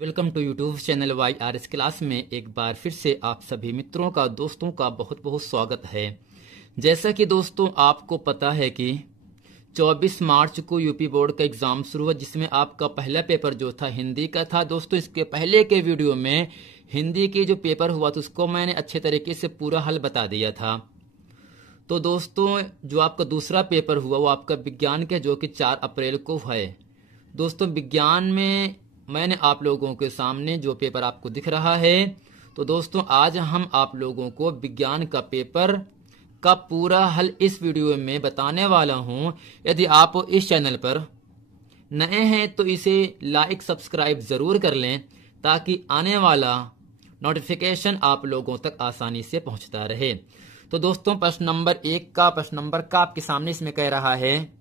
Welcome to YouTube channel YRS class में एक बार फिर से आप सभी मित्रों का दोस्तों का बहुत बहुत स्वागत है। जैसा कि दोस्तों आपको पता है कि 24 मार्च को यूपी बोर्ड का एग्जाम शुरू हुआ, जिसमें आपका पहला पेपर जो था हिंदी का था। दोस्तों इसके पहले के वीडियो में हिंदी की जो पेपर हुआ था उसको मैंने अच्छे तरीके से पूरा हल बता दिया था। तो दोस्तों जो आपका दूसरा पेपर हुआ वो आपका विज्ञान का, जो कि 4 अप्रैल को है। दोस्तों विज्ञान में मैंने आप लोगों के सामने जो पेपर आपको दिख रहा है, तो दोस्तों आज हम आप लोगों को विज्ञान का पेपर का पूरा हल इस वीडियो में बताने वाला हूं। यदि आप इस चैनल पर नए हैं तो इसे लाइक सब्सक्राइब जरूर कर लें, ताकि आने वाला नोटिफिकेशन आप लोगों तक आसानी से पहुंचता रहे। तो दोस्तों प्रश्न नंबर 1 का आपके सामने इसमें कह रहा है।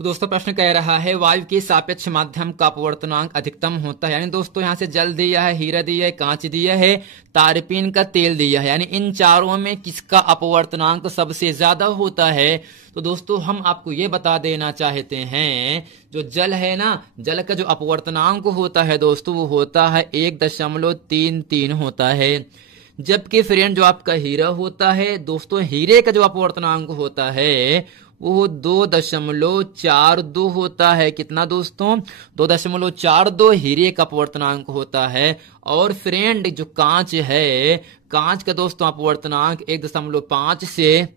तो दोस्तों प्रश्न कह रहा है वायु के सापेक्ष माध्यम का अपवर्तनांक अधिकतम होता है। यानी दोस्तों यहाँ से जल दिया है, हीरा दिया है, कांच दिया है, तारपीन का तेल दिया है, यानी इन चारों में किसका अपवर्तनांक सबसे ज्यादा होता है। तो दोस्तों हम आपको ये बता देना चाहते हैं, जो जल है ना, जल का जो अपवर्तनांक होता है दोस्तों वो होता है 1.33 होता है। जबकि फ्रेंड जो आपका हीरा होता है दोस्तों, हीरे का जो अपवर्तनांक होता है वो 2.42 होता है। कितना दोस्तों? 2.42 हीरे का अपवर्तनांक होता है। और फ्रेंड जो कांच है, कांच का दोस्तों अपवर्तनांक 1.5 से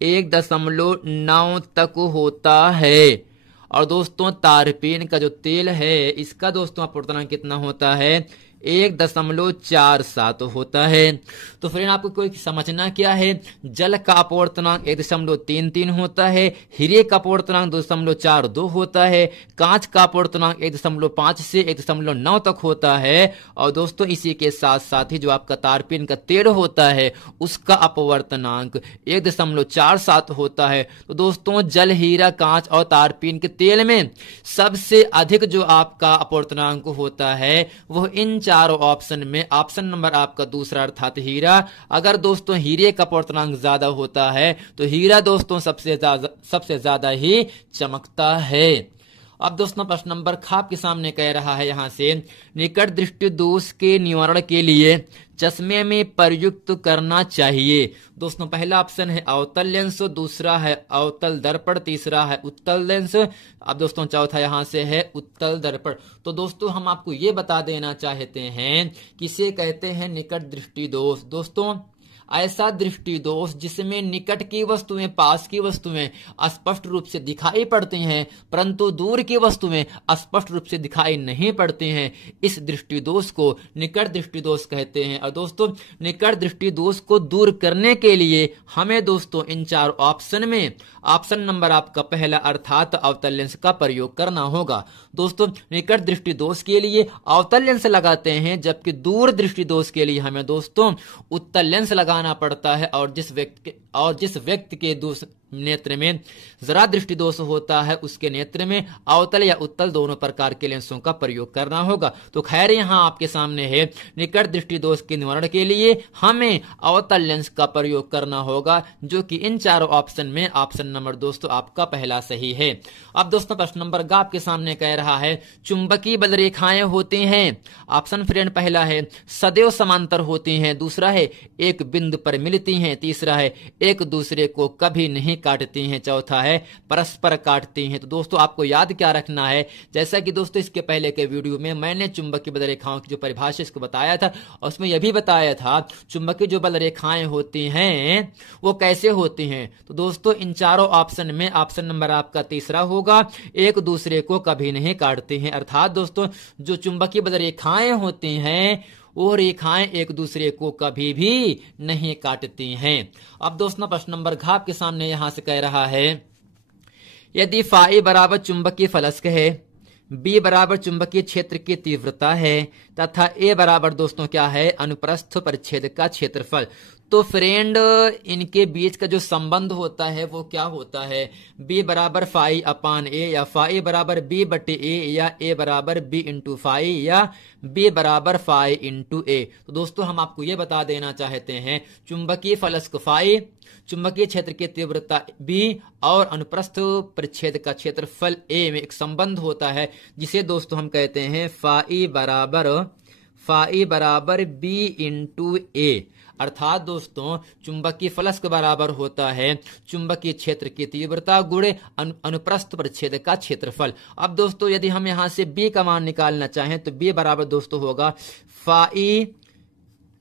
1.9 तक होता है। और दोस्तों तारपीन का जो तेल है, इसका दोस्तों अपवर्तनांक कितना होता है? 1.47 होता है। तो फ्रेंड आपको कोई समझना क्या है, जल का अपवर्तनांक 1.33 होता है, हीरे का अपवर्तनांक 2.42 होता है, कांच का अपवर्तनांक 1.5 से 1.9 तक होता है। और दोस्तों इसी के साथ साथ ही जो आपका तारपीन का तेल होता है उसका अपवर्तनांक 1.47 होता है। तो दोस्तों जल, हीरा, कांच और तारपीन के तेल में सबसे अधिक जो आपका अपवर्तनांक होता है वह इन चारों ऑप्शन में ऑप्शन नंबर आपका दूसरा अर्थात हीरा। अगर दोस्तों हीरे का अपवर्तनांक ज्यादा होता है तो हीरा दोस्तों सबसे ज्यादा ही चमकता है। अब दोस्तों प्रश्न नंबर ख आपके सामने कह रहा है, यहां से निकट दृष्टि दोष के निवारण के लिए चश्मे में प्रयुक्त करना चाहिए। दोस्तों पहला ऑप्शन है अवतल लेंस, दूसरा है अवतल दर्पण, तीसरा है उत्तल लेंस। अब दोस्तों चौथा यहां से है उत्तल दर्पण। तो दोस्तों हम आपको ये बता देना चाहते हैं किसे कहते हैं निकट दृष्टि दोष। दोस्तों ऐसा दृष्टि दोष जिसमें निकट की वस्तुएं, पास की वस्तुएं स्पष्ट रूप से दिखाई पड़ती हैं, परंतु दूर की वस्तुएं स्पष्ट रूप से दिखाई नहीं पड़ती हैं, इस दृष्टि दोष को निकट दृष्टि दोष कहते हैं। और दोस्तों निकट दृष्टि दोष को दूर करने के लिए हमें दोस्तों इन 4 ऑप्शन में ऑप्शन नंबर आपका पहला अर्थात अवतल लेंस का प्रयोग करना होगा। दोस्तों निकट दृष्टि दोष के लिए अवतल लेंस लगाते हैं, जबकि दूर दृष्टि दोष के लिए हमें दोस्तों उत्तल लेंस लगाना पड़ता है। और जिस व्यक्ति के नेत्र में जरा दृष्टि दोष होता है उसके नेत्र में अवतल या उत्तल दोनों प्रकार के लेंसों का प्रयोग करना होगा। तो खैर यहां आपके सामने है निकट दृष्टि दोष के निवारण के लिए हमें अवतल लेंस का प्रयोग करना होगा, जो कि इन 4 ऑप्शन में ऑप्शन नंबर दोस्तों आपका पहला सही है। अब दोस्तों प्रश्न नंबर ग आपके सामने कह रहा है चुंबकीय बल रेखाएं होती हैं। ऑप्शन फ्रेंड पहला है सदैव समांतर होती हैं, दूसरा है एक बिंदु पर मिलती हैं, तीसरा है एक दूसरे को कभी नहीं काटती हैं, चौथा है परस्पर काटती हैं। तो दोस्तों आपको याद क्या रखना है, जैसा कि दोस्तों इसके पहले के वीडियो में मैंने चुंबकीय बल रेखाओं की जो परिभाषा इसको बताया था, और उसमें यह भी बताया था चुंबकीय जो बल रेखाएं होती हैं वो कैसे होती हैं। तो दोस्तों इन 4 ऑप्शन में ऑप्शन नंबर आपका तीसरा होगा, एक दूसरे को कभी नहीं काटती हैं। अर्थात दोस्तों जो चुंबकीय बल रेखाएं होती हैं वो रेखाएं एक दूसरे को कभी भी नहीं काटती हैं। अब दोस्तों प्रश्न नंबर घ आपके सामने यहां से कह रहा है यदि फाई बराबर चुंबकीय फलक है, बी बराबर चुंबकीय क्षेत्र की तीव्रता है तथा ए बराबर दोस्तों क्या है अनुप्रस्थ परिच्छेद का क्षेत्रफल, तो फ्रेंड इनके बीच का जो संबंध होता है वो क्या होता है, बी बराबर फाई अपान ए, या फाई बराबर बी बटे ए, या ए बराबर बी इंटू फाई, या बी बराबर फाई इंटू ए। तो दोस्तों हम आपको ये बता देना चाहते हैं चुंबकीय फलक फाई चुंबकीय क्षेत्र की तीव्रता B और अनुप्रस्थ परिच्छेद का क्षेत्रफल A में एक संबंध होता है, जिसे दोस्तों हम कहते हैं फाई बराबर B इंटू A। अर्थात दोस्तों चुंबकीय फलक के बराबर होता है चुंबकीय क्षेत्र की तीव्रता गुणे अनुप्रस्थ परिच्छेद का क्षेत्रफल। अब दोस्तों यदि हम यहां से B का मान निकालना चाहें तो B बराबर दोस्तों होगा फाई,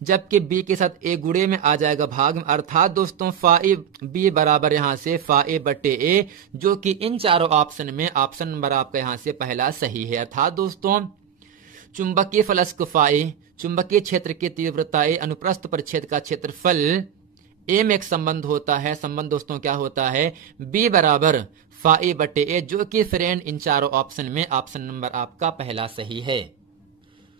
जबकि B के साथ A गुणे में आ जाएगा भाग में, अर्थात दोस्तों फाई B बराबर यहां से फाई बटे A, जो कि इन चारों ऑप्शन में ऑप्शन नंबर आपका यहां से पहला सही है। अर्थात दोस्तों चुंबकीय फलक फाई, चुंबकीय क्षेत्र की तीव्रता A, अनुप्रस्थ परिच्छेद का क्षेत्रफल A में एक संबंध होता है। संबंध दोस्तों क्या होता है? B बराबर फाई बटे A, जो कि फ्रेंड इन चारों ऑप्शन में ऑप्शन नंबर आपका पहला सही है।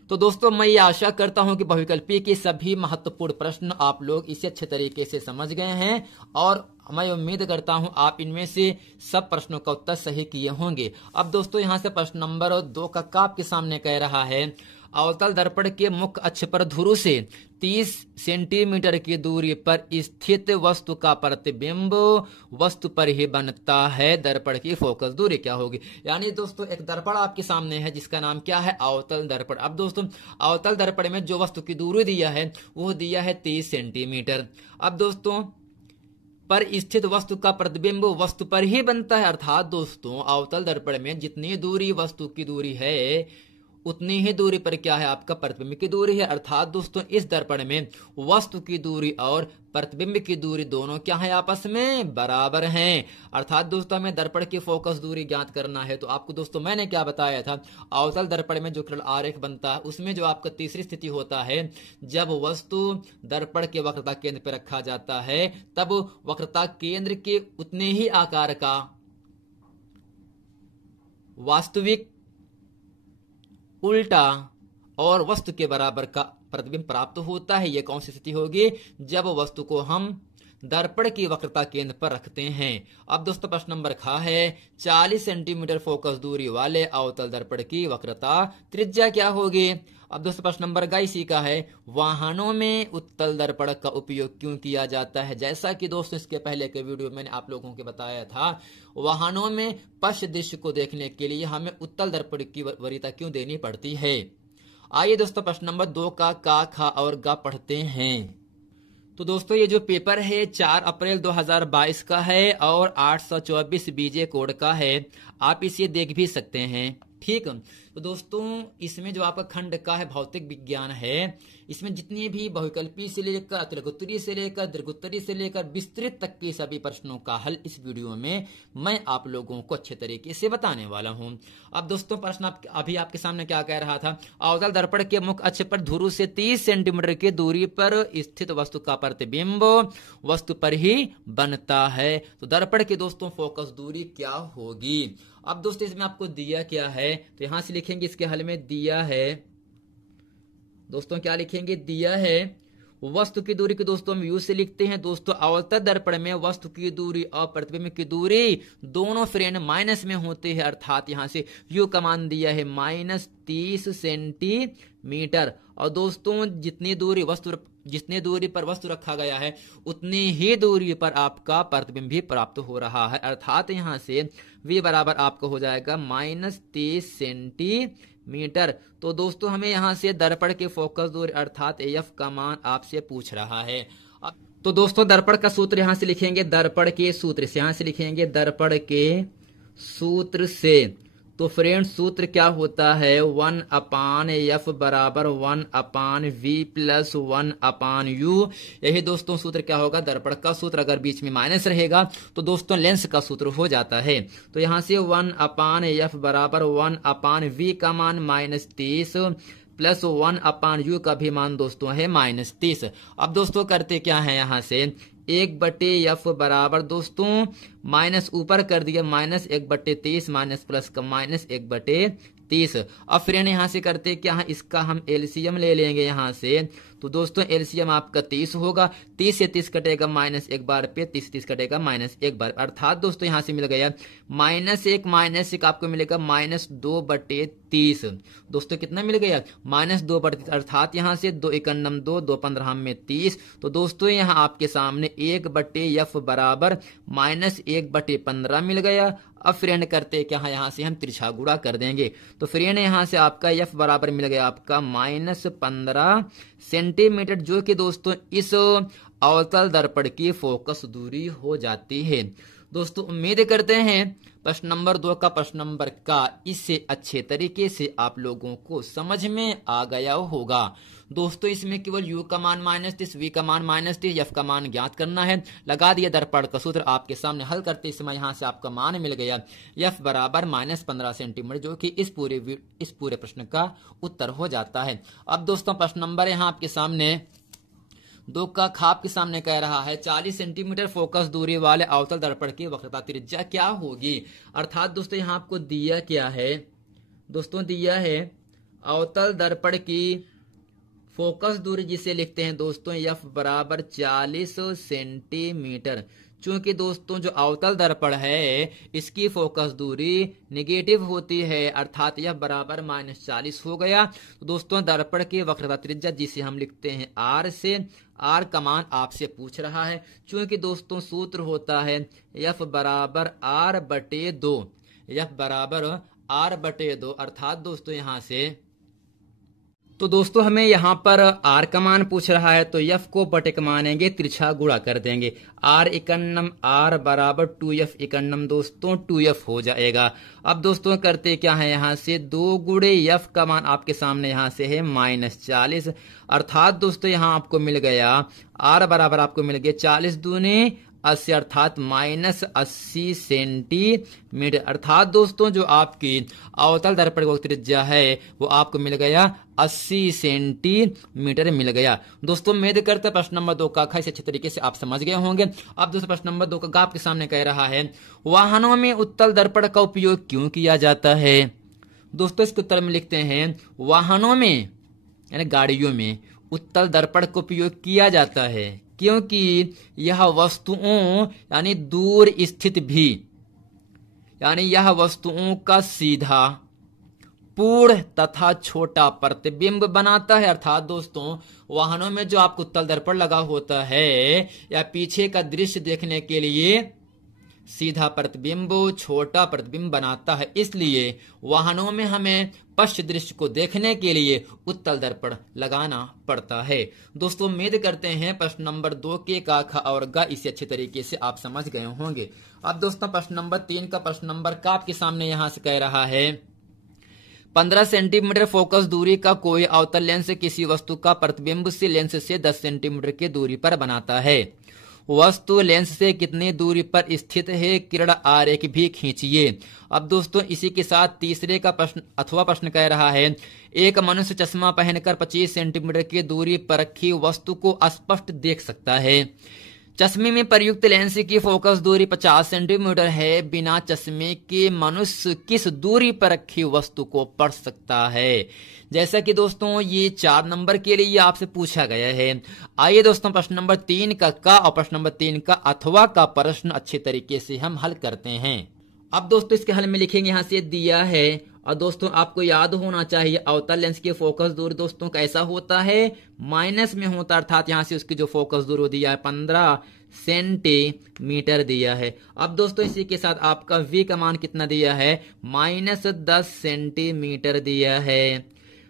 तो दोस्तों मैं ये आशा करता हूं कि बहुविकल्पी के सभी महत्वपूर्ण प्रश्न आप लोग इसे अच्छे तरीके से समझ गए हैं, और मैं उम्मीद करता हूं आप इनमें से सब प्रश्नों का उत्तर सही किए होंगे। अब दोस्तों यहां से प्रश्न नंबर 2 का आपके सामने कह रहा है, अवतल दर्पण के मुख्य अक्ष पर ध्रुव से 30 सेंटीमीटर की दूरी पर स्थित वस्तु का प्रतिबिंब वस्तु पर ही बनता है, दर्पण की फोकस दूरी क्या होगी? यानी दोस्तों एक दर्पण आपके सामने है जिसका नाम क्या है? अवतल दर्पण। अब दोस्तों अवतल दर्पण में जो वस्तु की दूरी दिया है वो दिया है 30 सेंटीमीटर। अब दोस्तों पर स्थित वस्तु का प्रतिबिंब वस्तु पर ही बनता है, अर्थात दोस्तों अवतल दर्पण में जितनी दूरी वस्तु की दूरी है उतनी ही दूरी पर क्या है? आपका प्रतिबिंब की दूरी है। अर्थात दोस्तों इस दर्पण में वस्तु की दूरी और प्रतिबिंब की दूरी दोनों क्या है? आपस में बराबर हैं। अर्थात दोस्तों हमें दर्पण की फोकस दूरी ज्ञात करना है, तो आपको दोस्तों मैंने क्या बताया था? अवतल दर्पण में जो किरण आरेख बनता है उसमें जो आपका तीसरी स्थिति होता है, जब वस्तु दर्पण के वक्रता केंद्र पर रखा जाता है तब वक्रता केंद्र के उतने ही आकार का वास्तविक उल्टा और वस्तु के बराबर का प्रतिबिंब प्राप्त होता है। यह कौन सी स्थिति होगी? जब वस्तु को हम दर्पण की वक्रता केंद्र पर रखते हैं। अब दोस्तों प्रश्न नंबर खा है, 40 सेंटीमीटर फोकस दूरी वाले अवतल दर्पण की वक्रता त्रिज्या क्या होगी? अब दोस्तों प्रश्न नंबर का इसी का है, वाहनों में उत्तल दर्पण का उपयोग क्यों किया जाता है? जैसा कि दोस्तों इसके पहले के वीडियो में मैंने आप लोगों को बताया था, वाहनों में पश्च दृश्य को देखने के लिए हमें उत्तल दर्पण की वरीयता क्यों देनी पड़ती है। आइए दोस्तों प्रश्न नंबर 2 का खा और गा पढ़ते हैं। तो दोस्तों ये जो पेपर है 4 अप्रैल 2022 का है और 824 बीजे कोड का है, आप इसे देख भी सकते हैं। ठीक, तो दोस्तों इसमें जो आपका खंड का है भौतिक विज्ञान है, इसमें जितनी भी बहुविकल्पी से लेकर त्रिगुत्तरी से लेकर दीर्घोत्तरी से लेकर विस्तृत तक के सभी प्रश्नों का हल इस वीडियो में मैं आप लोगों को अच्छे तरीके से बताने वाला हूं। अब दोस्तों प्रश्न अभी आपके सामने क्या कह रहा था? अवतल दर्पण के मुख्य अक्ष पर ध्रुव से 30 सेंटीमीटर की दूरी पर स्थित वस्तु का प्रतिबिंब वस्तु पर ही बनता है, तो दर्पण की दोस्तों फोकस दूरी क्या होगी? अब दोस्तों इसमें आपको दिया क्या है, तो यहां से लिखेंगे इसके हल में दिया है दोस्तों, क्या लिखेंगे? दिया है वस्तु की दूरी की दोस्तों हम यू से लिखते हैं। दोस्तों अवतल दर्पण में वस्तु की दूरी और प्रतिबिंब की दूरी दोनों फ्रेंड माइनस में होते हैं, अर्थात यहां से यू का मान दिया है -30 सेंटीमीटर। और दोस्तों जितनी दूरी पर वस्तु रखा गया है उतनी ही दूरी पर आपका प्रतिबिंब भी प्राप्त हो रहा है, अर्थात यहां से v बराबर आपका हो जाएगा -30 सेंटीमीटर। तो दोस्तों हमें यहां से दर्पण के फोकस दूरी अर्थात AF का मान आपसे पूछ रहा है। तो दोस्तों दर्पण का सूत्र यहां से लिखेंगे, दर्पण के सूत्र से, यहां से लिखेंगे दर्पण के सूत्र से। तो फ्रेंड सूत्र क्या होता है? 1/F बराबर 1/V प्लस 1/U। यही दोस्तों सूत्र क्या होगा? दर्पण का सूत्र। अगर बीच में माइनस रहेगा तो दोस्तों लेंस का सूत्र हो जाता है। तो यहां से 1/F बराबर 1/V का मान -30 प्लस 1/U का भी मान दोस्तों है -30। अब दोस्तों करते क्या है, यहां से 1/F बराबर दोस्तों माइनस ऊपर कर दिया -1/30 माइनस प्लस का -1/30। अब फ्रेंड यहां से करते क्या है, इसका हम एलसीएम ले लेंगे यहां से। तो दोस्तों एलसीएम आपका 30 होगा। 30 से 30 कटेगा माइनस एक बार पे, 30 30 कटेगा माइनस एक बार, अर्थात दोस्तों यहां से मिल गया -1 आपको मिलेगा -2/30। दोस्तों कितना मिल गया -2/30, अर्थात यहां से 2 × 2 2 15 में 30। तो दोस्तों यहां आपके सामने 1/f बराबर -1/15 मिल गया। अब फ्रेंड करते क्या है, यहाँ से हम तिरछा गुणा कर देंगे। तो फ्रेंड यहाँ से आपका f बराबर मिल गया आपका -15 सेंटीमीटर, जो कि दोस्तों इस अवतल दर्पण की फोकस दूरी हो जाती है। दोस्तों उम्मीद करते हैं प्रश्न नंबर 2 का प्रश्न नंबर का इससे अच्छे तरीके से आप लोगों को समझ में आ गया होगा। दोस्तों इसमें केवल u का मान -30, v का मान -30, f का मान ज्ञात करना है। लगा दिया दर्पण का सूत्र आपके सामने, हल करते समय यहाँ से आपका मान मिल गया f बराबर -15 सेंटीमीटर, जो कि इस पूरे प्रश्न का उत्तर हो जाता है। अब दोस्तों प्रश्न नंबर यहाँ आपके सामने 2 का खाप के सामने कह रहा है 40 सेंटीमीटर फोकस दूरी वाले अवतल दर्पण की वक्रता त्रिज्या क्या होगी। अर्थात दोस्तों यहाँ आपको दिया क्या है, दोस्तों दिया है अवतल दर्पण की फोकस दूरी, जिसे लिखते हैं दोस्तों f बराबर 40 सेंटीमीटर। चूंकि दोस्तों जो अवतल दर्पण है इसकी फोकस दूरी निगेटिव होती है, अर्थात यह बराबर -40 हो गया। तो दोस्तों दर्पण की वक्रता त्रिज्या जिसे हम लिखते हैं r से, r का मान आपसे पूछ रहा है। चूंकि दोस्तों सूत्र होता है f बराबर r/2, f बराबर r/2, अर्थात दोस्तों यहां से तो दोस्तों हमें यहाँ पर r का मान पूछ रहा है, तो f को बटे का मानेंगे, तिरछा गुणा कर देंगे। r इकन्नम r बराबर 2f इकन्नम दोस्तों 2f हो जाएगा। अब दोस्तों करते क्या है, यहाँ से 2 गुणे f का मान आपके सामने यहाँ से है -40, अर्थात दोस्तों यहाँ आपको मिल गया r बराबर आपको मिल गया 40 दूने 80, अर्थात -80 सेंटीमीटर। अर्थात दोस्तों जो आपकी अवतल दर्पण की त्रिज्या है वो आपको मिल गया 80 सेंटीमीटर मिल गया। दोस्तों उम्मीद करते प्रश्न नंबर 2 का इसे अच्छे तरीके से आप समझ गए होंगे। अब दोस्तों प्रश्न नंबर 2 का आपके सामने कह रहा है वाहनों में उत्तल दर्पण का उपयोग क्यों किया जाता है। दोस्तों इसके उत्तर में लिखते हैं वाहनों में यानी गाड़ियों में उत्तल दर्पण का उपयोग किया जाता है क्योंकि यह वस्तुओं यानी दूर स्थित भी यानी यह वस्तुओं का सीधा, पूर्ण तथा छोटा प्रतिबिंब बनाता है। अर्थात दोस्तों वाहनों में जो आपको उत्तल दर्पण लगा होता है या पीछे का दृश्य देखने के लिए सीधा प्रतिबिंब, छोटा प्रतिबिंब बनाता है, इसलिए वाहनों में हमें पश्च दृश्य को देखने के लिए उत्तल दर्पण लगाना पड़ता है। दोस्तों उम्मीद करते हैं प्रश्न नंबर 2 के का, ख और ग इसे अच्छे तरीके से आप समझ गए होंगे। अब दोस्तों प्रश्न नंबर 3 का प्रश्न नंबर का आपके सामने यहां से कह रहा है 15 सेंटीमीटर फोकस दूरी का कोई अवतल लेंस किसी वस्तु का प्रतिबिंब से लेंस से 10 सेंटीमीटर की दूरी पर बनाता है। वस्तु लेंस से कितनी दूरी पर स्थित है, किरण आरेख भी खींचिए। अब दोस्तों इसी के साथ तीसरे का प्रश्न कह रहा है एक मनुष्य चश्मा पहनकर 25 सेंटीमीटर की दूरी पर रखी वस्तु को स्पष्ट देख सकता है। चश्मे में प्रयुक्त लेंस की फोकस दूरी 50 सेंटीमीटर है, बिना चश्मे के मनुष्य किस दूरी पर रखी वस्तु को पढ़ सकता है। जैसा कि दोस्तों ये 4 नंबर के लिए आपसे पूछा गया है। आइए दोस्तों प्रश्न नंबर 3 का और प्रश्न नंबर 3 का अथवा का प्रश्न अच्छे तरीके से हम हल करते हैं। अब दोस्तों इसके हल में लिखेंगे, यहाँ से दिया है और दोस्तों आपको याद होना चाहिए अवतल लेंस की फोकस दूरी दोस्तों कैसा होता है, माइनस में होता है, अर्थात यहाँ से उसकी जो फोकस दूरी दिया है 15 सेंटीमीटर दिया है। अब दोस्तों इसी के साथ आपका v का मान कितना दिया है, -10 सेंटीमीटर दिया है।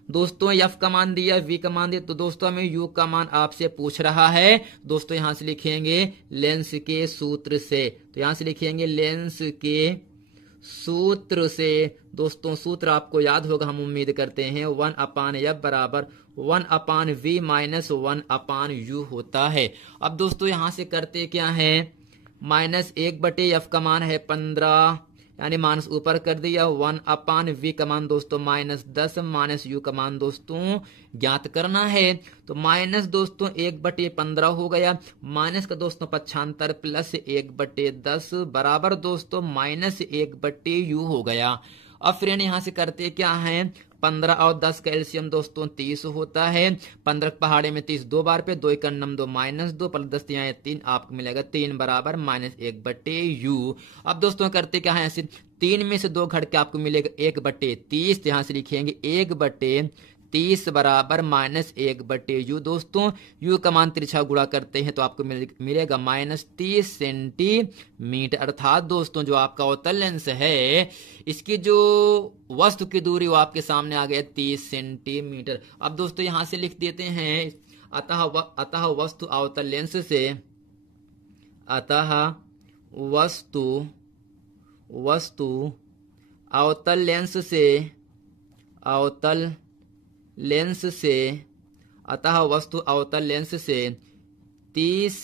दोस्तों f का मान दिया, v का मान दिया, तो दोस्तों हमें u का मान आपसे पूछ रहा है। दोस्तों यहां से लिखेंगे लेंस के सूत्र से, तो यहां से लिखेंगे लेंस के सूत्र से। दोस्तों सूत्र आपको याद होगा, हम उम्मीद करते हैं 1/f बराबर 1/v माइनस 1/u होता है। अब दोस्तों यहां से करते क्या है, -1/f का मान है 15 यानी माइनस ऊपर कर दिया, 1/v का मान दोस्तों -10 माइनस u का मान दोस्तों ज्ञात करना है। तो माइनस दोस्तों 1/15 हो गया, माइनस का दोस्तों पक्षांतर प्लस 1/10 बराबर दोस्तों -1/u हो गया। अब फ्रेंड यहां से करते क्या है, 15 और 10 का एलसीएम दोस्तों 30 होता है। 15 पहाड़े में 30 दो बार पे, 2 एकन्नम 2 -2 प्लस 10 यहाँ 3, आपको मिलेगा 3 बराबर -1/u। अब दोस्तों करते क्या है, ऐसे 3 में से 2 घट के आपको मिलेगा 1/30, यहाँ से लिखेंगे 1/30 बराबर -1/u। दोस्तों u का मान तिरछा गुणा करते हैं तो आपको मिलेगा -30 सेंटीमीटर। अर्थात दोस्तों जो आपका अवतल लेंस है, इसकी जो वस्तु की दूरी वो आपके सामने आ गया 30 सेंटीमीटर। अब दोस्तों यहां से लिख देते हैं, अतः वस्तु अवतल लेंस से, अतः वस्तु अवतल लेंस से, अतः वस्तु अवतल लेंस से 30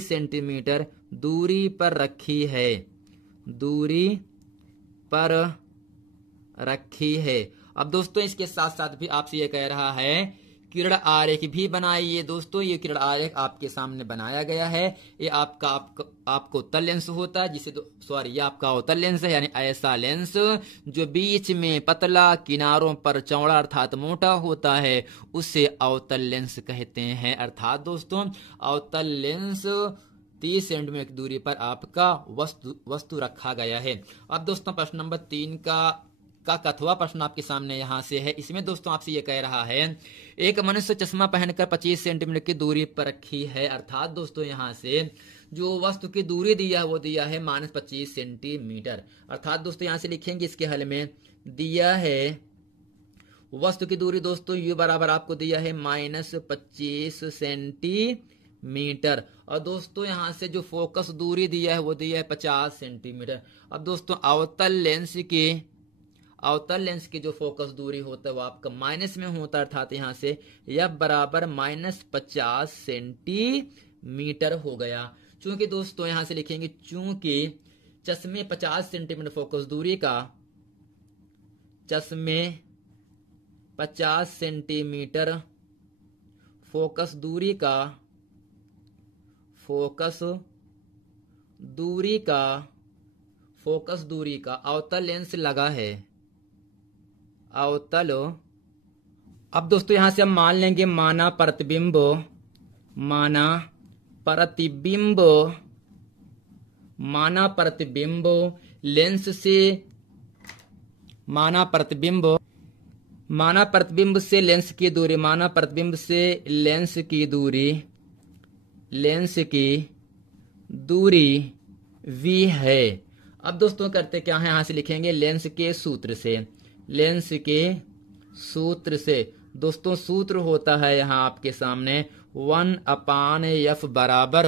सेंटीमीटर दूरी पर रखी है। अब दोस्तों इसके साथ साथ भी आपसे ये कह रहा है किरण आरेख भी बनाइए। दोस्तों ये किरण आरेख आपके सामने बनाया गया है। ये आपको उत्तल लेंस होता है, जिसे ये आपका अवतल लेंस है, यानी ऐसा लेंस जो बीच में पतला, किनारों पर चौड़ा अर्थात मोटा होता है, उसे अवतल लेंस कहते हैं। अर्थात दोस्तों अवतल लेंस 30 सेंटीमीटर की दूरी पर आपका वस्तु रखा गया है। अब दोस्तों प्रश्न नंबर 3 का कथवा प्रश्न आपके सामने यहां से है। इसमें दोस्तों आपसे ये कह रहा है, एक मनुष्य चश्मा पहनकर 25 सेंटीमीटर की दूरी पर रखी है। अर्थात दोस्तों यहां से जो वस्तु की दूरी दिया है वो दिया है -25 सेंटीमीटर। अर्थात दोस्तों यहां से लिखेंगे इसके हल में, दिया है वस्तु की दूरी दोस्तों u बराबर आपको दिया है -25 सेंटीमीटर। और दोस्तों यहां से जो फोकस दूरी दिया है वो दिया है 50 सेंटीमीटर। अब दोस्तों अवतल लेंस की जो फोकस दूरी होता है वो आपका माइनस में होता है। अर्थात यहां से f बराबर -50 सेंटीमीटर हो गया। चूंकि दोस्तों यहां से लिखेंगे, चूंकि चश्मे 50 सेंटीमीटर फोकस दूरी का, चश्मे 50 सेंटीमीटर फोकस दूरी का अवतल लेंस लगा है। अब दोस्तों यहां से हम मान लेंगे माना प्रतिबिंब लेंस से, माना प्रतिबिंब से लेंस की दूरी, लेंस की दूरी v है। अब दोस्तों करते क्या है, यहां से लिखेंगे लेंस के सूत्र से दोस्तों सूत्र होता है यहाँ आपके सामने 1/f बराबर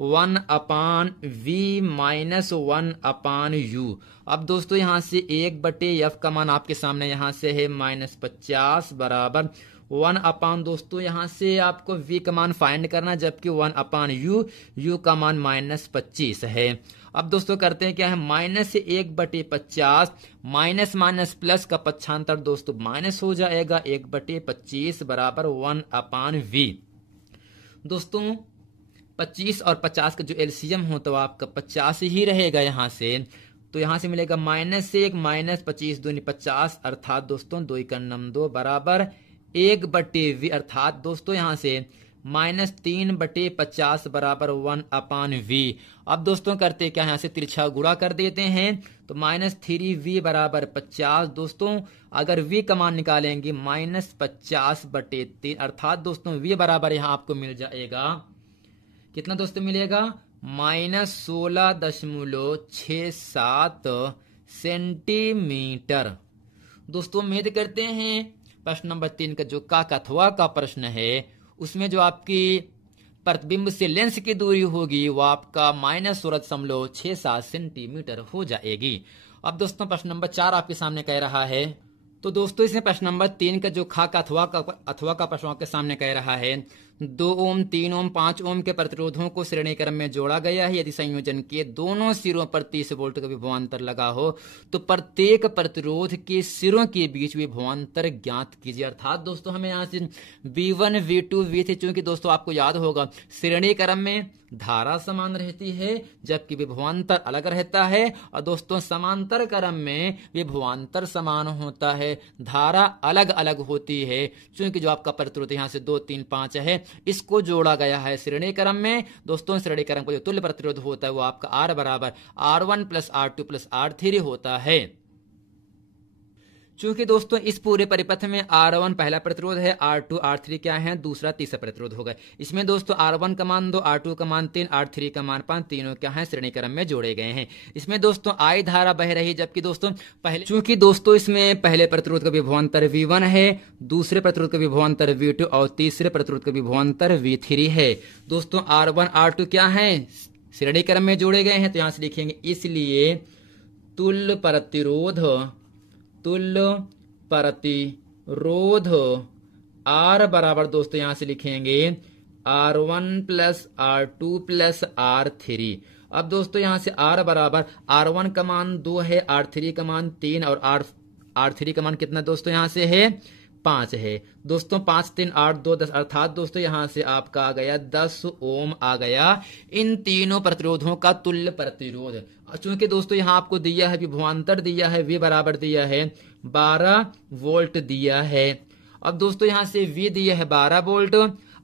1/v माइनस 1/u। अब दोस्तों यहाँ से 1/f का मान आपके सामने यहाँ से है -50 बराबर 1/ दोस्तों यहाँ से आपको v का मान फाइंड करना, जबकि 1/u का मान -25 है। अब दोस्तों करते हैं क्या है, -1/50 माइनस प्लस का पक्षांतर दोस्तों माइनस हो जाएगा, 1/25 बराबर 1/v। दोस्तों 25 और 50 का जो एलसीएम हो तो आपका 50 ही रहेगा यहाँ से, तो यहाँ से मिलेगा -1 -25 दूनी 50, अर्थात दोस्तों 2 एकन्नम 2 बराबर 1/v। अर्थात दोस्तों यहाँ से -3/50 बराबर 1/v। अब दोस्तों करते क्या, यहाँ से तिरछा गुणा कर देते हैं तो -3v बराबर 50। दोस्तों अगर v का मान निकालेंगे -50/3, अर्थात दोस्तों v बराबर यहाँ आपको मिल जाएगा, कितना दोस्तों मिलेगा, -16.67 सेंटीमीटर। दोस्तों उम्मीद करते हैं प्रश्न नंबर 3 का जो अथवा का प्रश्न है उसमें जो आपकी प्रतिबिंब से लेंस की दूरी होगी वो आपका -16.67 सेंटीमीटर हो जाएगी। अब दोस्तों प्रश्न नंबर 4 आपके सामने कह रहा है, तो दोस्तों इसमें प्रश्न नंबर 3 का जो अथवा का प्रश्न आपके सामने कह रहा है, 2 ओम, 3 ओम, 5 ओम के प्रतिरोधों को श्रेणी क्रम में जोड़ा गया है। यदि संयोजन के दोनों सिरों पर 30 वोल्ट का विभवांतर लगा हो तो प्रत्येक प्रतिरोध के सिरों के बीच विभवांतर ज्ञात कीजिए। अर्थात दोस्तों हमें यहाँ से V1, V2, V3, चूंकि दोस्तों आपको याद होगा श्रेणी क्रम में धारा समान रहती है जबकि विभवांतर अलग रहता है, और दोस्तों समांतर क्रम में विभवांतर समान होता है, धारा अलग अलग होती है। चूंकि जो आपका प्रतिरोध यहाँ से 2, 3, 5 है, इसको जोड़ा गया है श्रेणी क्रम में। दोस्तों श्रेणी क्रम का जो तुल्य प्रतिरोध होता है वो आपका R बराबर R1 plus R2 plus R3 होता है। चूंकि दोस्तों इस पूरे परिपथ में R1 पहला प्रतिरोध है, R2 R3 क्या है, दूसरा तीसरा प्रतिरोध होगा। इसमें दोस्तों R1 का मान 2, R2 का मान 3, R3 का मान 5, तीनों क्या है श्रेणी क्रम में जोड़े गए हैं। इसमें दोस्तों I धारा बह रही, जबकि दोस्तों पहले चूंकि दोस्तों इसमें पहले प्रतिरोध का विभवांतर V1 है, दूसरे प्रतिरोध का विभवांतर V2 और तीसरे प्रतिरोध का विभवांतर V3 है। दोस्तों R1 R2 क्या है, श्रेणी क्रम में जोड़े गए हैं, तो यहां से लिखेंगे इसलिए तुल्य प्रतिरोध R बराबर दोस्तों यहां से लिखेंगे R1 plus R2 plus R3। अब दोस्तों यहां से R बराबर R1 का मान 2 है, R3 का मान 3 और R3 का मान कितना दोस्तों यहां से है 5 है। दोस्तों 5, 3, 8, 2, 10, अर्थात दोस्तों यहां से आपका आ गया 10 ओम आ गया इन तीनों प्रतिरोधों का तुल्य प्रतिरोध। चूंकि दोस्तों यहां आपको दिया है विभवांतर दिया है, V बराबर दिया है 12 वोल्ट दिया है। अब दोस्तों यहां से V दिया है 12 वोल्ट,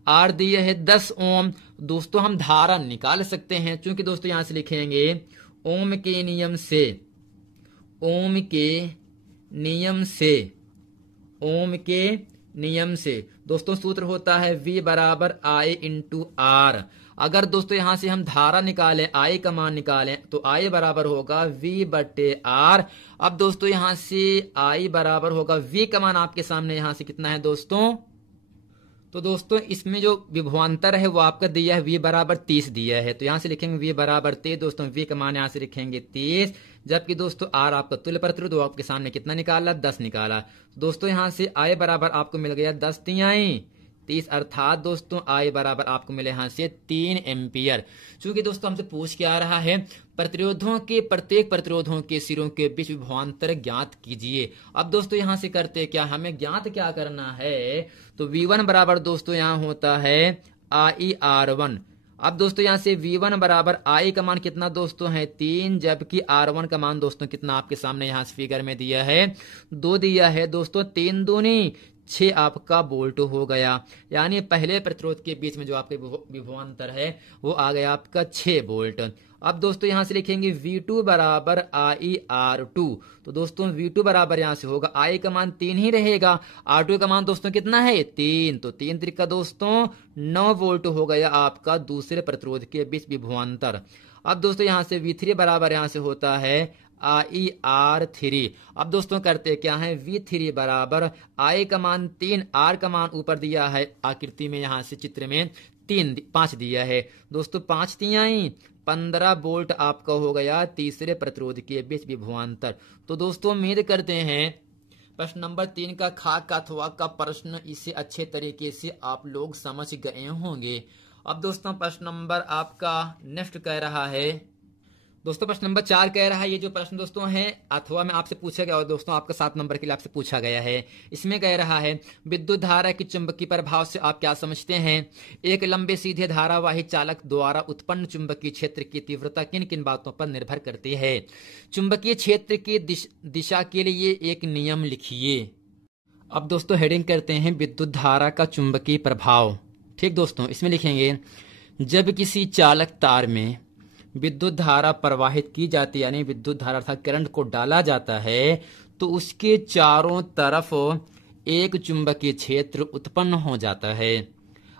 R दिया है 10 ओम। दोस्तों हम धारा निकाल सकते हैं, चूंकि दोस्तों यहां से लिखेंगे ओम के नियम से दोस्तों सूत्र होता है V बराबर I इंटू R। अगर दोस्तों यहां से हम धारा निकालें, I का मान निकालें, तो I बराबर होगा V बटे R। अब दोस्तों यहां से I बराबर होगा V का मान आपके सामने यहां से कितना है दोस्तों, तो दोस्तों इसमें जो विभवांतर है वो आपका दिया है V बराबर 30 दिया है, तो यहां से लिखेंगे V बराबर 30। दोस्तों V का मान यहां से लिखेंगे 30, जबकि दोस्तों R आपका तुल्य प्रतिरोध वो आपके सामने कितना निकाला 10 निकाला। दोस्तों यहां से I बराबर आपको मिल गया 10 तिहाई 30, अर्थात दोस्तों I बराबर आपको मिले यहां से 3 एम्पियर। चूंकि दोस्तों हमसे पूछ के आ रहा है प्रत्येक प्रतिरोधों के सिरों के बीच विभवांतर ज्ञात कीजिए। अब दोस्तों यहां से करते क्या, हमें ज्ञात क्या करना है, तो V1 बराबर दोस्तों यहां होता है IR1। अब दोस्तों यहां से V1 बराबर I का मान कितना दोस्तों है 3, जबकि R1 का मान दोस्तों कितना आपके सामने यहां फिगर में दिया है 2 दिया है। दोस्तों 3 दूनी 6 आपका वोल्ट हो गया, यानी पहले प्रतिरोध के बीच में जो आपके विभवांतर है वो आ गया आपका 6 वोल्ट। अब दोस्तों यहां से लिखेंगे V2 बराबर IR2, तो दोस्तों V2 बराबर यहां से होगा I का मान 3 ही रहेगा, R2 का मान दोस्तों कितना है 3, तो 3 त्रिका दोस्तों 9 वोल्ट हो गया आपका दूसरे प्रतिरोध के बीच विभवांतर। अब दोस्तों यहां से V3 बराबर यहां से होता है IR3। अब दोस्तों करते क्या है, V3 बराबर I का मान 3, R का मान ऊपर दिया है आकृति में यहां से चित्र में 5 दिया है। दोस्तों 5 तिहाई 15 वोल्ट आपका हो गया तीसरे प्रतिरोध के बीच विभवांतर। तो दोस्तों उम्मीद करते हैं प्रश्न नंबर 3 का खाक का अथवा का प्रश्न इसे अच्छे तरीके से आप लोग समझ गए होंगे। अब दोस्तों प्रश्न नंबर आपका नेक्स्ट कह रहा है, दोस्तों प्रश्न नंबर 4 कह रहा है, ये जो प्रश्न दोस्तों है अथवा में आपसे पूछा गया और दोस्तों आपका 7 नंबर के लिए आपसे पूछा गया है। इसमें कह रहा है विद्युत धारा की चुंबकीय प्रभाव से आप क्या समझते हैं, एक लंबे सीधे धारावाही चालक द्वारा उत्पन्न चुंबकीय क्षेत्र की तीव्रता किन किन बातों पर निर्भर करती है। चुंबकीय क्षेत्र की दिशा के लिए एक नियम लिखिए। अब दोस्तों हेडिंग करते हैं विद्युत धारा का चुंबकीय प्रभाव। ठीक दोस्तों, इसमें लिखेंगे जब किसी चालक तार में विद्युत धारा प्रवाहित की जाती है, यानी विद्युत धारा अर्थात करंट को डाला जाता है, तो उसके चारों तरफ एक चुंबकीय क्षेत्र उत्पन्न हो जाता है।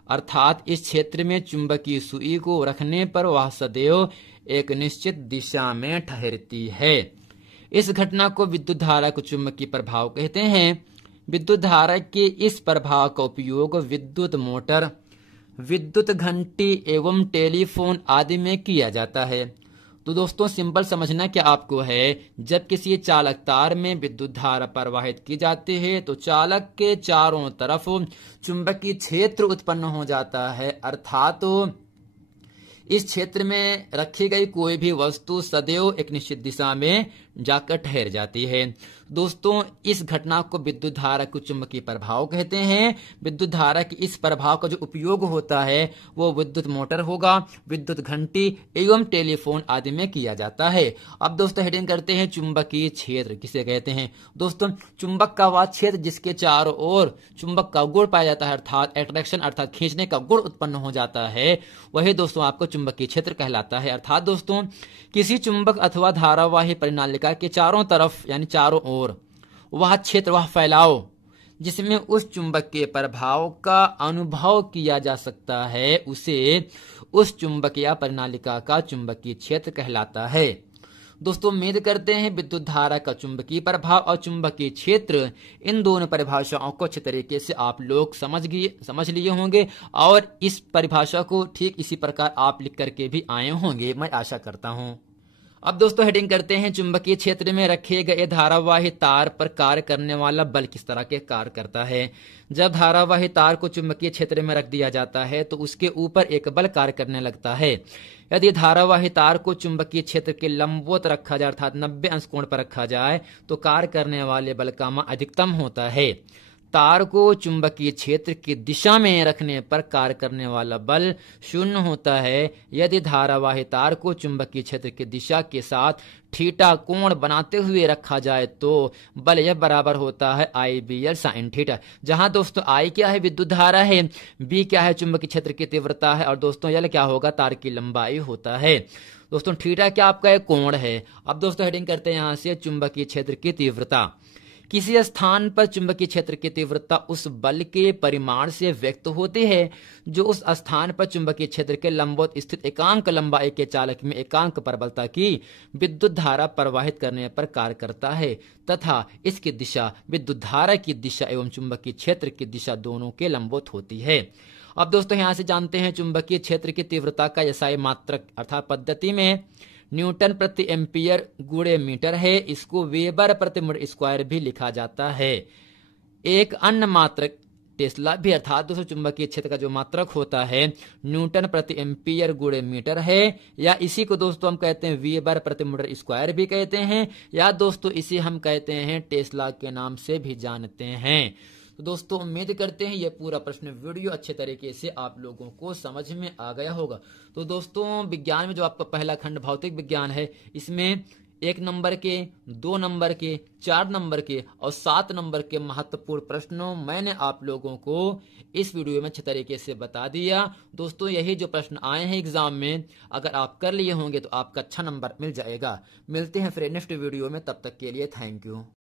अर्थात इस क्षेत्र में चुंबकीय सुई को रखने पर वह सदैव एक निश्चित दिशा में ठहरती है। इस घटना को विद्युत धारा को चुंबकीय प्रभाव कहते हैं। विद्युत धारा के इस प्रभाव का उपयोग विद्युत मोटर, विद्युत घंटी एवं टेलीफोन आदि में किया जाता है। तो दोस्तों सिंपल समझना क्या आपको है, जब किसी चालक तार में विद्युत धारा प्रवाहित की जाती है तो चालक के चारों तरफ चुंबकीय क्षेत्र उत्पन्न हो जाता है, अर्थात इस क्षेत्र में रखी गई कोई भी वस्तु सदैव एक निश्चित दिशा में जाकर ठहर जाती है। दोस्तों इस घटना को विद्युत धारा को चुंबकीय प्रभाव कहते हैं। विद्युत धारा की इस प्रभाव का जो उपयोग होता है वो विद्युत मोटर होगा, विद्युत घंटी एवं टेलीफोन आदि में किया जाता है। अब दोस्तों हेडिंग करते हैं चुंबकीय क्षेत्र किसे कहते हैं। दोस्तों चुंबक का वह क्षेत्र जिसके चारों ओर चुंबक का गुण पाया जाता है, अर्थात एट्रैक्शन अर्थात खींचने का गुण उत्पन्न हो जाता है, वही दोस्तों आपको चुंबकीय क्षेत्र कहलाता है। अर्थात दोस्तों किसी चुंबक अथवा धारावाही परिनालिका के चारों तरफ यानी चारों ओर वह क्षेत्र वह फैलाव जिसमें उस चुंबक के प्रभाव का अनुभव किया जा सकता है उसे उस चुंबक या परिनालिका का चुंबकीय क्षेत्र कहलाता है। दोस्तों उम्मीद करते हैं विद्युत धारा का चुंबकीय प्रभाव और चुंबकीय क्षेत्र इन दोनों परिभाषाओं को अच्छे तरीके से आप लोग समझ लिए होंगे और इस परिभाषा को ठीक इसी प्रकार आप लिख करके भी आए होंगे, मैं आशा करता हूं। अब दोस्तों हेडिंग करते हैं चुंबकीय क्षेत्र में रखे गए धारावाही तार पर कार्य करने वाला बल किस तरह के कार्य करता है। जब धारावाही तार को चुंबकीय क्षेत्र में रख दिया जाता है तो उसके ऊपर एक बल कार्य करने लगता है। यदि धारावाही तार को चुंबकीय क्षेत्र के लंबवत रखा जाए अर्थात 90 अंश कोण पर रखा जाए तो कार्य करने वाले बल का मान अधिकतम होता है। तार को चुंबकीय क्षेत्र की दिशा में रखने पर कार्य करने वाला बल शून्य होता है। यदि धारावाही तार को चुंबकीय क्षेत्र की दिशा के साथ थीटा कोण बनाते हुए रखा जाए तो बल यह बराबर होता है IBL sin थीटा, जहां दोस्तों I क्या है विद्युत धारा है, B क्या है चुंबकीय क्षेत्र की तीव्रता है और दोस्तों L क्या होगा तार की लंबाई होता है। दोस्तों थीटा क्या आपका एक कोण है। अब दोस्तों हेडिंग करते हैं यहां से चुंबकीय क्षेत्र की तीव्रता। किसी स्थान पर चुंबकीय क्षेत्र की तीव्रता उस बल के परिमाण से व्यक्त होती है जो उस स्थान पर चुंबकीय क्षेत्र के लंबवत स्थित एकांक लंबाई के चालक में एकांक प्रबलता की विद्युत धारा प्रवाहित करने पर कार्य करता है तथा इसकी दिशा विद्युत धारा की दिशा एवं चुंबकीय क्षेत्र की दिशा दोनों के लंबवत होती है। अब दोस्तों यहां से जानते हैं चुंबकीय क्षेत्र की तीव्रता का एसआई मात्रक अर्थात पद्धति में न्यूटन प्रति एम्पियर गुणे मीटर है, इसको वेबर प्रति मीटर स्क्वायर भी लिखा जाता है। एक अन्य मात्रक टेस्ला भी अर्थात दोस्तों चुंबकीय क्षेत्र का जो मात्रक होता है न्यूटन प्रति एम्पियर गुणे मीटर है, या इसी को दोस्तों हम कहते हैं वेबर प्रति मीटर स्क्वायर भी कहते हैं, या दोस्तों इसे हम कहते हैं टेस्ला के नाम से भी जानते हैं। तो दोस्तों उम्मीद करते हैं ये पूरा प्रश्न वीडियो अच्छे तरीके से आप लोगों को समझ में आ गया होगा। तो दोस्तों विज्ञान में जो आपका पहला खंड भौतिक विज्ञान है इसमें 1 नंबर के, 2 नंबर के, 4 नंबर के और 7 नंबर के महत्वपूर्ण प्रश्नों मैंने आप लोगों को इस वीडियो में अच्छे तरीके से बता दिया। दोस्तों यही जो प्रश्न आए हैं एग्जाम में अगर आप कर लिए होंगे तो आपका अच्छा नंबर मिल जाएगा। मिलते हैं फिर नेक्स्ट वीडियो में, तब तक के लिए थैंक यू।